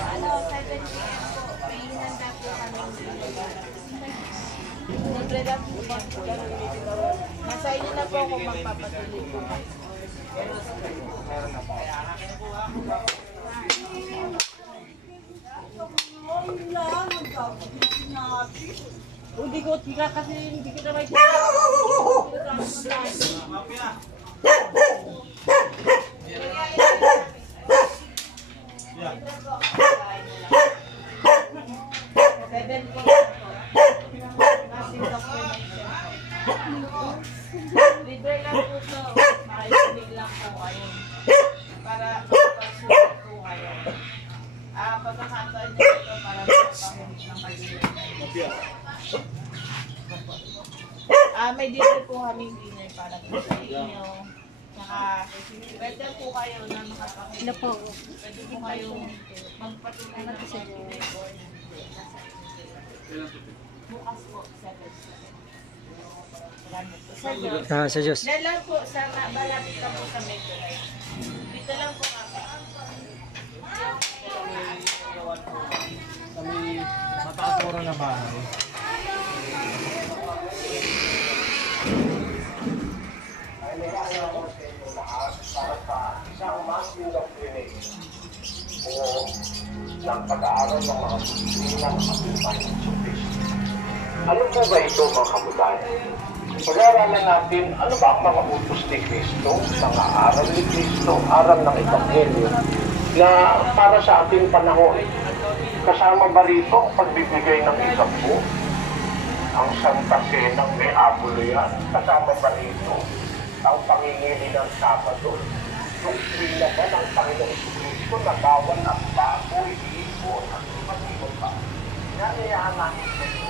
Ano, 7 p.m. po. May hinanda po kami. Libre lang po ba? Nasa inyo na po kung magpapatuloy po. Hindi ko tika kasi hindi kita may tika. Seven po. Libre lang po ito. Makikinig lang po kayo. Para pagpasulit po kayo. Pagkakataon nyo ito para magpahuli ng kayo. May dinner po kaming dinner para po sa inyo. Saka, pwede po kayo na makapakita. Ano po? Pwede po kayo magpatuloy na sa dinner. Bukas po, 7. Sa Diyos. Nalang po, malapit lang po sa Metro Light. Dito lang po kami. Kami mataas na bahay. Ng pag-aaral ng mga Pilipino ng pag-financial. Ano po ba ito mga kababayan? Pag-aaralan natin ano ba ang mga utos ni Kristo, mga aral ni Kristo, aral ng Ebanghelyo na para sa ating panahon. Kasama ba rito ang pagbibigay ng isampu? Ang Santa Cenang may abulo yan. Kasama ba rito ang pangingili ng Sabado? Yung pila ba ng Panginoong Kristo na bawal ang baboy, ibon, at iba pa. Nanayaan natin sa iyo.